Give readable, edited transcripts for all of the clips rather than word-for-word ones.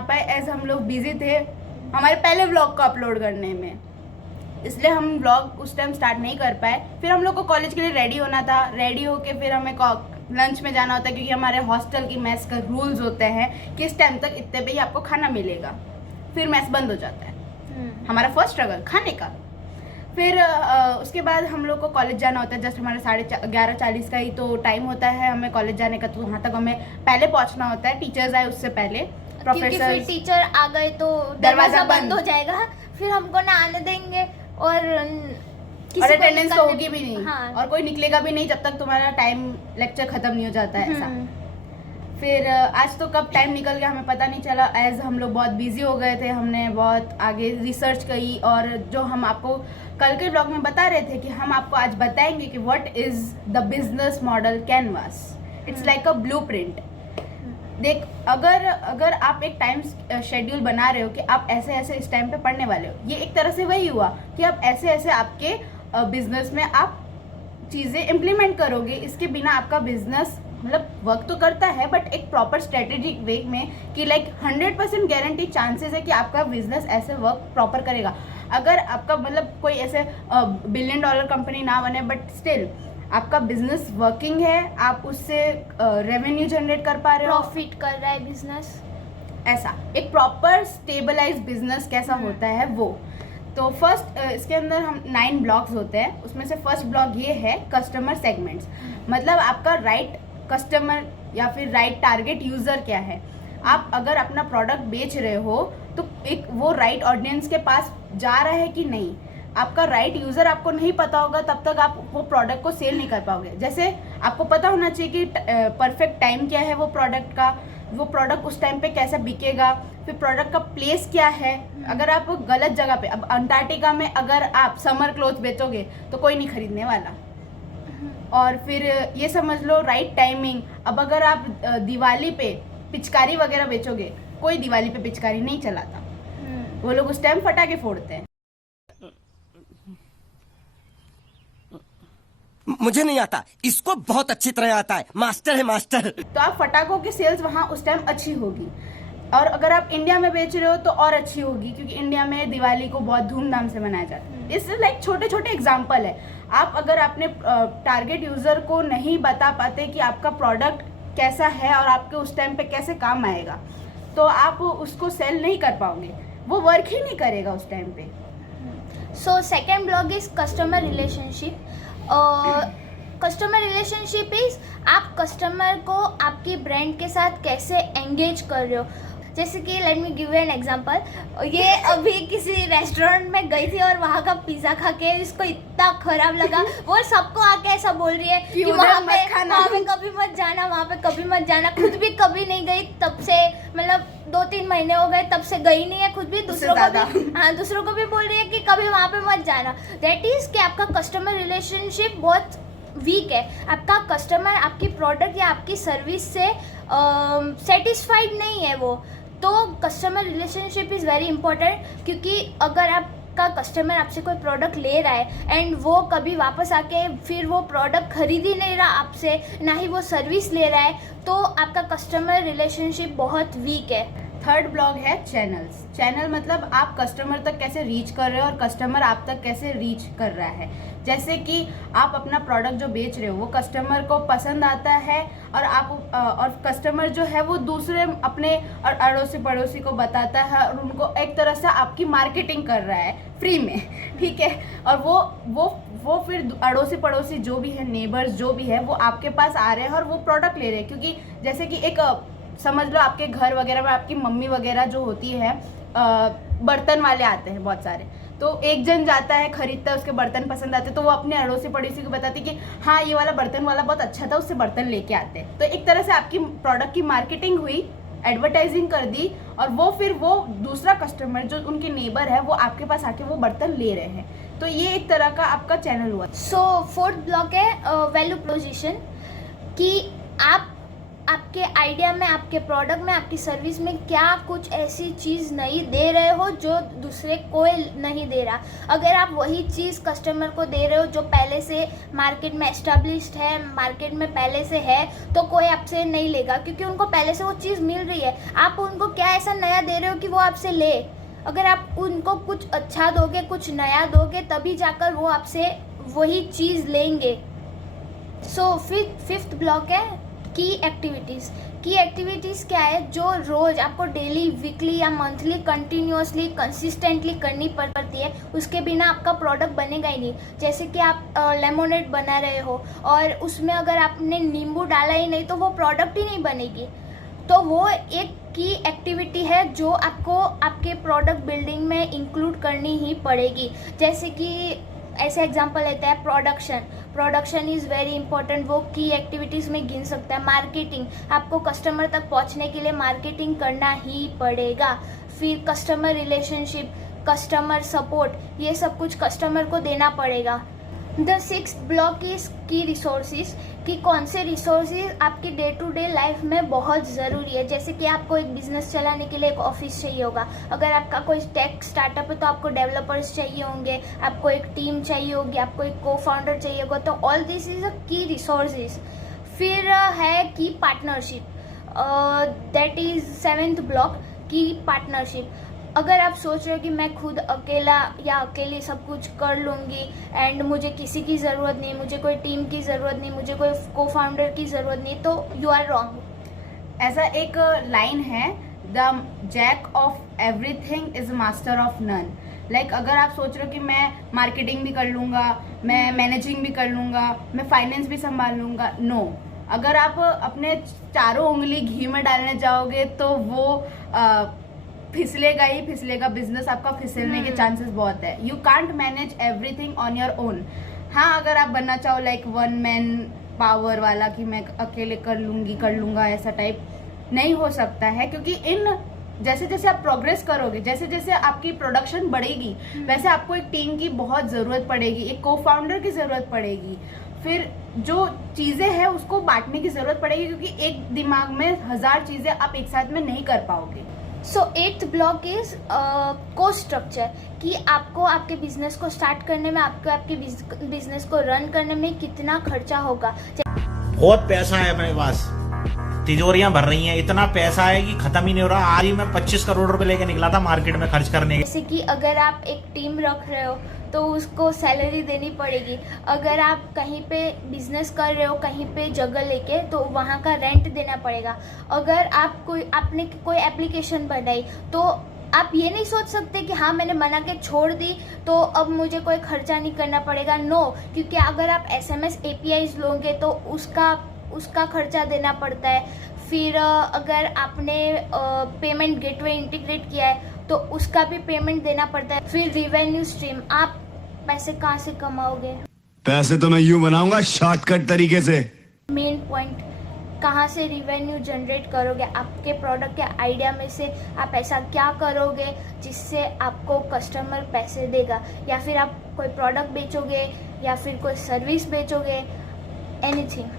बना पाए एज हम लोग बिजी थे हमारे पहले व्लॉग को अपलोड करने में, इसलिए हम व्लॉग उस टाइम स्टार्ट नहीं कर पाए। फिर हम लोग को कॉलेज के लिए रेडी होना था, रेडी होके फिर हमें लंच में जाना होता है क्योंकि हमारे हॉस्टल की मेस का रूल्स होते हैं कि इस टाइम तक इतने पे ही आपको खाना मिलेगा, फिर मेस बंद हो जाता है। हमारा फर्स्ट स्ट्रगल खाने का। फिर उसके बाद हम लोग को कॉलेज जाना होता है, जस्ट हमारा 11:40 का ही तो टाइम होता है हमें कॉलेज जाने का, तो वहाँ तक हमें पहले पहुँचना होता है, टीचर्स आए उससे पहले, प्रोफेसर फिर टीचर आ गए तो दरवाजा बंद हो जाएगा, फिर हमको ना आने देंगे और अटेंडेंस तो होगी भी नहीं। हाँ। और कोई निकलेगा भी नहीं जब तक तुम्हारा टाइम लेक्चर खत्म नहीं हो जाता है ऐसा। फिर आज तो कब टाइम निकल गया हमें पता नहीं चला, एज हम लोग बहुत बिजी हो गए थे, हमने बहुत आगे रिसर्च करी, और जो हम आपको कल के ब्लॉग में बता रहे थे कि हम आपको आज बताएंगे कि what is the business model canvas. It's like a blueprint. देख, अगर आप एक टाइम शेड्यूल बना रहे हो कि आप ऐसे ऐसे इस टाइम पे पढ़ने वाले हो, ये एक तरह से वही हुआ कि आप ऐसे ऐसे आपके बिजनेस में आप चीज़ें इम्प्लीमेंट करोगे। इसके बिना आपका बिजनेस मतलब वर्क तो करता है बट एक प्रॉपर स्ट्रेटेजिक वे में कि लाइक 100% गारंटी चांसेस है कि आपका बिजनेस ऐसे वर्क प्रॉपर करेगा। अगर आपका मतलब कोई ऐसे $1 बिलियन कंपनी ना बने बट स्टिल आपका बिजनेस वर्किंग है, आप उससे रेवेन्यू जनरेट कर पा रहे हो, प्रॉफिट कर रहा है बिजनेस, ऐसा एक प्रॉपर स्टेबलाइज बिजनेस कैसा होता है वो। तो फर्स्ट इसके अंदर हम 9 ब्लॉक्स होते हैं, उसमें से फर्स्ट ब्लॉक ये है कस्टमर सेगमेंट्स। मतलब आपका राइट कस्टमर या फिर राइट टारगेट यूज़र क्या है। आप अगर अपना प्रोडक्ट बेच रहे हो तो एक वो राइट ऑडियंस के पास जा रहा है कि नहीं। आपका राइट यूज़र आपको नहीं पता होगा तब तक आप वो प्रोडक्ट को सेल नहीं कर पाओगे। जैसे आपको पता होना चाहिए कि परफेक्ट टाइम क्या है वो प्रोडक्ट का, वो प्रोडक्ट उस टाइम पे कैसे बिकेगा, फिर प्रोडक्ट का प्लेस क्या है। अगर आप गलत जगह पे, अब अंटार्कटिका में अगर आप समर क्लोथ बेचोगे तो कोई नहीं खरीदने वाला। और फिर ये समझ लो राइट टाइमिंग। अब अगर आप दिवाली पे पिचकारी वगैरह बेचोगे, कोई दिवाली पे पिचकारी नहीं चलाता, वो लोग उस टाइम पटाखे फोड़ते हैं। मुझे नहीं आता, इसको बहुत अच्छी तरह आता है, मास्टर है मास्टर। तो आप फटाकों की सेल्स वहाँ उस टाइम अच्छी होगी। और अगर आप इंडिया में बेच रहे हो तो और अच्छी होगी क्योंकि इंडिया में दिवाली को बहुत धूमधाम से मनाया जाता है। इससे लाइक छोटे छोटे एग्जाम्पल है। आप अगर अपने टारगेट यूजर को नहीं बता पाते कि आपका प्रोडक्ट कैसा है और आपके उस टाइम पे कैसे काम आएगा, तो आप उसको सेल नहीं कर पाओगे, वो वर्क ही नहीं करेगा उस टाइम पे। So second blog is customer relationship. Customer relationship is आप कस्टमर को आपकी ब्रांड के साथ कैसे एंगेज कर रहे हो। जैसे कि let me give an example, ये अभी किसी रेस्टोरेंट में गई थी और वहाँ का पिज़्ज़ा खा के इसको इतना खराब लगा, वो सबको आके ऐसा बोल रही है कि वहाँ पे कभी मत जाना, वहाँ पे कभी मत जाना। खुद भी कभी नहीं गई तब से, मतलब 2-3 महीने हो गए तब से गई नहीं है खुद भी, दूसरों को भी बोल रही है कि कभी वहाँ पे मत जाना। दैट इज़ कि आपका कस्टमर रिलेशनशिप बहुत वीक है। आपका कस्टमर आपकी प्रोडक्ट या आपकी सर्विस से सेटिस्फाइड नहीं है वो, तो customer relationship is very important. क्योंकि अगर आपका कस्टमर आपसे कोई प्रोडक्ट ले रहा है एंड वो कभी वापस आके फिर वो प्रोडक्ट खरीद ही नहीं रहा आपसे, ना ही वो सर्विस ले रहा है, तो आपका कस्टमर रिलेशनशिप बहुत वीक है। थर्ड ब्लॉग है चैनल्स। चैनल मतलब आप कस्टमर तक कैसे रीच कर रहे हो और कस्टमर आप तक कैसे रीच कर रहा है। जैसे कि आप अपना प्रोडक्ट जो बेच रहे हो वो कस्टमर को पसंद आता है और आप और कस्टमर जो है वो दूसरे अपने और अड़ोसी पड़ोसी को बताता है और उनको एक तरह से आपकी मार्केटिंग कर रहा है फ्री में, ठीक है। और वो फिर अड़ोसी पड़ोसी जो भी है, नेबर्स जो भी है, वो आपके पास आ रहे हैं और वो प्रोडक्ट ले रहे हैं। क्योंकि जैसे कि एक समझ लो आपके घर वगैरह में आपकी मम्मी वगैरह जो होती है, बर्तन वाले आते हैं बहुत सारे, तो एक जन जाता है खरीदता है, उसके बर्तन पसंद आते हैं तो वो अपने अड़ोसी पड़ोसी को बताती कि हाँ ये वाला बर्तन वाला बहुत अच्छा था, उससे बर्तन लेके आते हैं। तो एक तरह से आपकी प्रोडक्ट की मार्केटिंग हुई, एडवर्टाइजिंग कर दी, और वो फिर वो दूसरा कस्टमर जो उनके नेबर है वो आपके पास आके वो बर्तन ले रहे हैं। तो ये एक तरह का आपका चैनल हुआ। सो फोर्थ ब्लॉक है वैल्यू प्रोपोजिशन, कि आप आपके आइडिया में, आपके प्रोडक्ट में, आपकी सर्विस में क्या कुछ ऐसी चीज़ नहीं दे रहे हो जो दूसरे कोई नहीं दे रहा। अगर आप वही चीज़ कस्टमर को दे रहे हो जो पहले से मार्केट में एस्टेब्लिश्ड है, मार्केट में पहले से है, तो कोई आपसे नहीं लेगा, क्योंकि उनको पहले से वो चीज़ मिल रही है। आप उनको क्या ऐसा नया दे रहे हो कि वो आपसे ले। अगर आप उनको कुछ अच्छा दोगे, कुछ नया दोगे, तभी जाकर वो आपसे वही चीज़ लेंगे। सो फिफ्थ ब्लॉक है की एक्टिविटीज़। की एक्टिविटीज़ क्या है जो रोज़ आपको डेली, वीकली या मंथली कंटिन्यूअसली कंसिस्टेंटली करनी पड़ती है, उसके बिना आपका प्रोडक्ट बनेगा ही नहीं। जैसे कि आप लेमोनेड बना रहे हो और उसमें अगर आपने नींबू डाला ही नहीं तो वो प्रोडक्ट ही नहीं बनेगी। तो वो एक की एक्टिविटी है जो आपको आपके प्रोडक्ट बिल्डिंग में इंक्लूड करनी ही पड़ेगी। जैसे कि ऐसे एग्जांपल लेते हैं प्रोडक्शन इज़ वेरी इंपॉर्टेंट, वो की एक्टिविटीज़ में गिन सकता है। मार्केटिंग, आपको कस्टमर तक पहुंचने के लिए मार्केटिंग करना ही पड़ेगा। फिर कस्टमर रिलेशनशिप, कस्टमर सपोर्ट, ये सब कुछ कस्टमर को देना पड़ेगा। द सिक्स्थ ब्लॉक इज की रिसोर्सेज, कि कौन से रिसोर्सेज आपकी डे टू डे लाइफ में बहुत ज़रूरी है। जैसे कि आपको एक बिजनेस चलाने के लिए एक ऑफिस चाहिए होगा, अगर आपका कोई टेक स्टार्टअप है तो आपको डेवलपर्स चाहिए होंगे, आपको एक टीम चाहिए होगी, आपको एक को फाउंडर चाहिए होगा। तो ऑल दिस इज अ की रिसोर्सेज। फिर है की partnership, that is seventh block, की पार्टनरशिप। अगर आप सोच रहे हो कि मैं खुद अकेला या अकेली सब कुछ कर लूँगी एंड मुझे किसी की ज़रूरत नहीं, मुझे कोई टीम की ज़रूरत नहीं, मुझे कोई को फाउंडर की ज़रूरत नहीं, तो यू आर रॉन्ग। ऐसा एक लाइन है, the jack of everything is master of none. Like अगर आप सोच रहे हो कि मैं मार्केटिंग भी कर लूँगा, मैं मैनेजिंग भी कर लूँगा, मैं फाइनेंस भी संभाल लूँगा, नो। अगर आप अपने चारों उंगली घी में डालने जाओगे तो वो फिसलेगा ही फिसलेगा, बिजनेस आपका फिसलने के चांसेस बहुत है। You can't manage everything on your own. हाँ, अगर आप बनना चाहो लाइक वन मैन पावर वाला कि मैं अकेले कर लूँगा, ऐसा टाइप नहीं हो सकता है, क्योंकि इन जैसे जैसे आप प्रोग्रेस करोगे, जैसे जैसे आपकी प्रोडक्शन बढ़ेगी, वैसे आपको एक टीम की बहुत ज़रूरत पड़ेगी, एक को फाउंडर की ज़रूरत पड़ेगी, फिर जो चीज़ें हैं उसको बांटने की ज़रूरत पड़ेगी, क्योंकि एक दिमाग में 1000 चीज़ें आप एक साथ में नहीं कर पाओगे। So eighth block is cost structure, कि आपको आपके बिजनेस को स्टार्ट करने में, आपको आपके बिजनेस को रन करने में कितना खर्चा होगा। बहुत पैसा है मेरे पास, तिजोरियां भर रही हैं, इतना पैसा है कि खत्म ही नहीं हो रहा। आज ही मैं 25 करोड़ रुपए लेके निकला था मार्केट में खर्च करने के। जैसे कि अगर आप एक टीम रख रहे हो तो उसको सैलरी देनी पड़ेगी। अगर आप कहीं पे बिजनेस कर रहे हो, कहीं पे जगह लेके, तो वहाँ का रेंट देना पड़ेगा। अगर आपने कोई एप्लीकेशन बनाई तो आप ये नहीं सोच सकते कि हाँ मैंने बना के छोड़ दी तो अब मुझे कोई खर्चा नहीं करना पड़ेगा। नो, क्योंकि अगर आप SMS APIs लोगे तो उसका खर्चा देना पड़ता है। फिर अगर आपने पेमेंट गेटवे इंटीग्रेट किया है तो उसका भी पेमेंट देना पड़ता है। फिर रिवेन्यू स्ट्रीम, आप पैसे कहाँ से कमाओगे? पैसे तो मैं यूं बनाऊंगा शॉर्टकट तरीके से। मेन पॉइंट, कहाँ से रिवेन्यू जनरेट करोगे? आपके प्रोडक्ट के आइडिया में से आप ऐसा क्या करोगे जिससे आपको कस्टमर पैसे देगा? या फिर आप कोई प्रोडक्ट बेचोगे या फिर कोई सर्विस बेचोगे, एनीथिंग।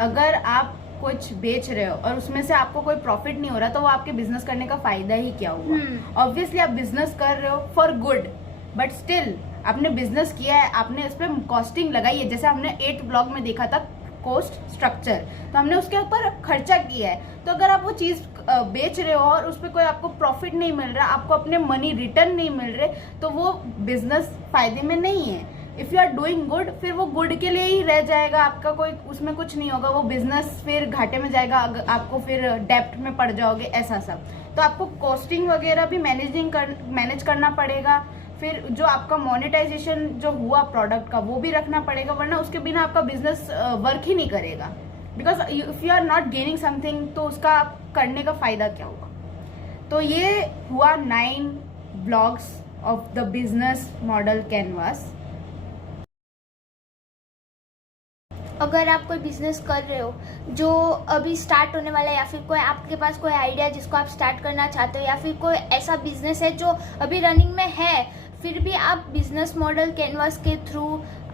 अगर आप कुछ बेच रहे हो और उसमें से आपको कोई प्रॉफिट नहीं हो रहा तो वो आपके बिजनेस करने का फायदा ही क्या हुआ? ऑब्वियसली आप बिजनेस कर रहे हो फॉर गुड, बट स्टिल आपने बिजनेस किया है, आपने इस पर कॉस्टिंग लगाई है। जैसे हमने 8 ब्लॉक में देखा था कॉस्ट स्ट्रक्चर, तो हमने उसके ऊपर खर्चा किया है। तो अगर आप वो चीज़ बेच रहे हो और उस पर कोई आपको प्रॉफिट नहीं मिल रहा, आपको अपने मनी रिटर्न नहीं मिल रहे, तो वो बिजनेस फायदे में नहीं है। If you are doing good, फिर वो गुड के लिए ही रह जाएगा, आपका कोई उसमें कुछ नहीं होगा, वो बिजनेस फिर घाटे में जाएगा, आपको फिर डेप्ट में पड़ जाओगे, ऐसा सब। तो आपको कॉस्टिंग वगैरह भी मैनेज करना पड़ेगा। फिर जो आपका मोनेटाइजेशन जो हुआ प्रोडक्ट का वो भी रखना पड़ेगा, वरना उसके बिना आपका बिजनेस वर्क ही नहीं करेगा। Because if you are not gaining something, तो उसका करने का फ़ायदा क्या होगा? तो ये हुआ 9 blocks of the business model canvas. अगर आप कोई बिजनेस कर रहे हो जो अभी स्टार्ट होने वाला है, या फिर कोई आपके पास कोई आइडिया जिसको आप स्टार्ट करना चाहते हो, या फिर कोई ऐसा बिजनेस है जो अभी रनिंग में है, फिर भी आप बिजनेस मॉडल कैनवास के थ्रू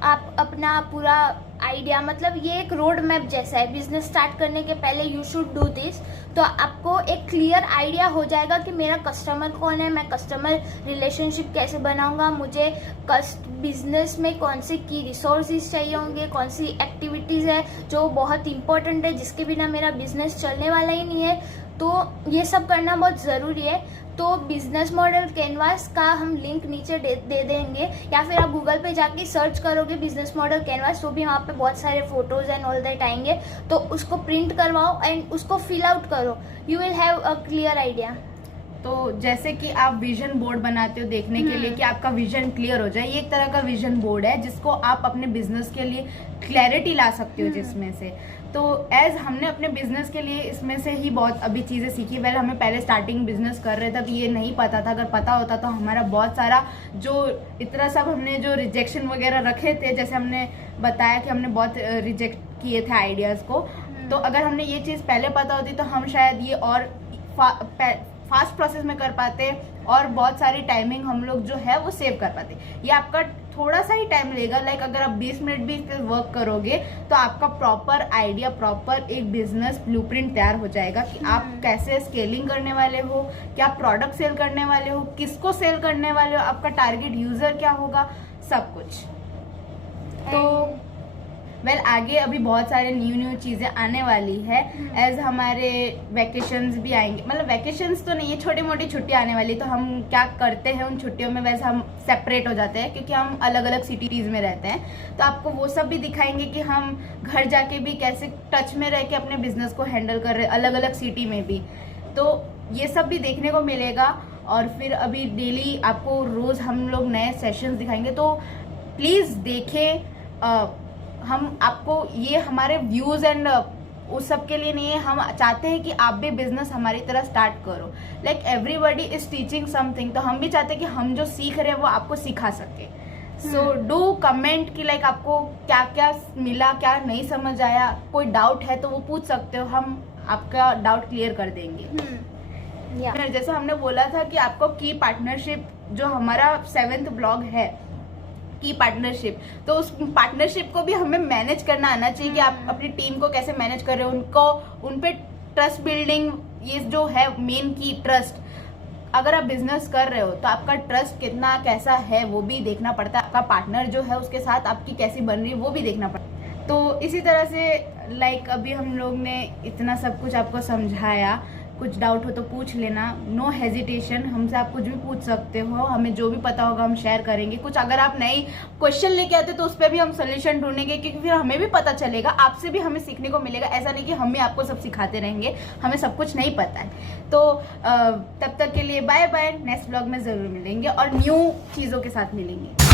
आप अपना पूरा आइडिया, मतलब ये एक रोड मैप जैसा है, बिजनेस स्टार्ट करने के पहले यू शुड डू दिस। तो आपको एक क्लियर आइडिया हो जाएगा कि मेरा कस्टमर कौन है, मैं कस्टमर रिलेशनशिप कैसे बनाऊंगा, मुझे बिजनेस में कौन से की रिसोर्सेज चाहिए होंगे, कौन सी एक्टिविटीज़ है जो बहुत इंपॉर्टेंट है, जिसके बिना मेरा बिजनेस चलने वाला ही नहीं है। तो ये सब करना बहुत ज़रूरी है। तो बिजनेस मॉडल कैनवास का हम लिंक नीचे दे देंगे, या फिर आप गूगल पे जाके सर्च करोगे बिजनेस मॉडल कैनवास, तो भी वहाँ पे बहुत सारे फोटोज़ एंड ऑल दैट आएंगे। तो उसको प्रिंट करवाओ एंड उसको फिल आउट करो, you will have a clear idea. तो जैसे कि आप विजन बोर्ड बनाते हो देखने के लिए कि आपका विजन क्लियर हो जाए, ये एक तरह का विजन बोर्ड है जिसको आप अपने बिजनेस के लिए क्लैरिटी ला सकते हो जिसमें से। तो एज हमने अपने बिजनेस के लिए इसमें से ही बहुत अभी चीज़ें सीखी। वेल हमें पहले स्टार्टिंग बिजनेस कर रहे थे, अभी ये नहीं पता था। अगर पता होता तो हमारा बहुत सारा जो इतना सब हमने जो रिजेक्शन वगैरह रखे थे, जैसे हमने बताया कि हमने बहुत रिजेक्ट किए थे आइडियाज़ को, तो अगर हमने ये चीज़ पहले पता होती तो हम शायद ये और फास्ट प्रोसेस में कर पाते और बहुत सारी टाइमिंग हम लोग जो है वो सेव कर पाते। ये आपका थोड़ा सा ही टाइम लेगा, लाइक अगर आप 20 मिनट भी इस पर वर्क करोगे तो आपका प्रॉपर आइडिया, प्रॉपर एक बिजनेस ब्लूप्रिंट तैयार हो जाएगा कि आप कैसे स्केलिंग करने वाले हो, क्या प्रोडक्ट सेल करने वाले हो, किसको सेल करने वाले हो, आपका टारगेट यूजर क्या होगा, सब कुछ। तो वेल आगे अभी बहुत सारे न्यू चीज़ें आने वाली है। एज हमारे वैकेशंस भी आएंगे, मतलब वैकेशंस तो नहीं है, छोटी मोटी छुट्टियाँ आने वाली। तो हम क्या करते हैं उन छुट्टियों में, वैसे हम सेपरेट हो जाते हैं क्योंकि हम अलग अलग सिटीज़ में रहते हैं। तो आपको वो सब भी दिखाएंगे कि हम घर जाके भी कैसे टच में रह के अपने बिजनेस को हैंडल कर रहे हैं, अलग अलग सिटी में भी। तो ये सब भी देखने को मिलेगा। और फिर अभी डेली आपको रोज़ हम लोग नए सेशंस दिखाएंगे, तो प्लीज़ देखें। हम आपको ये हमारे व्यूज़ एंड उस सब के लिए नहीं है, हम चाहते हैं कि आप भी बिजनेस हमारी तरह स्टार्ट करो। Like everybody is teaching something, तो हम भी चाहते हैं कि हम जो सीख रहे हैं वो आपको सिखा सके। सो डू कमेंट कि लाइक आपको क्या क्या मिला, क्या नहीं समझ आया, कोई डाउट है तो वो पूछ सकते हो, हम आपका डाउट क्लियर कर देंगे। जैसे हमने बोला था कि आपको की पार्टनरशिप, जो हमारा 7th ब्लॉग है की पार्टनरशिप, तो उस पार्टनरशिप को भी हमें मैनेज करना आना चाहिए कि आप अपनी टीम को कैसे मैनेज कर रहे हो, उन पे ट्रस्ट बिल्डिंग, ये जो है मेन की ट्रस्ट। अगर आप बिजनेस कर रहे हो तो आपका ट्रस्ट कितना कैसा है वो भी देखना पड़ता है, आपका पार्टनर जो है उसके साथ आपकी कैसी बन रही है वो भी देखना पड़ता है। तो इसी तरह से लाइक अभी हम लोग ने इतना सब कुछ आपको समझाया, कुछ डाउट हो तो पूछ लेना, नो हेजिटेशन, हमसे आप कुछ भी पूछ सकते हो, हमें जो भी पता होगा हम शेयर करेंगे। कुछ अगर आप नई क्वेश्चन लेके आते तो उस पर भी हम सोल्यूशन ढूंढेंगे, क्योंकि फिर हमें भी पता चलेगा, आपसे भी हमें सीखने को मिलेगा। ऐसा नहीं कि हम ही आपको सब सिखाते रहेंगे, हमें सब कुछ नहीं पता है। तो तब तक के लिए बाय बाय, नेक्स्ट ब्लॉग में ज़रूर मिलेंगे और न्यू चीज़ों के साथ मिलेंगे।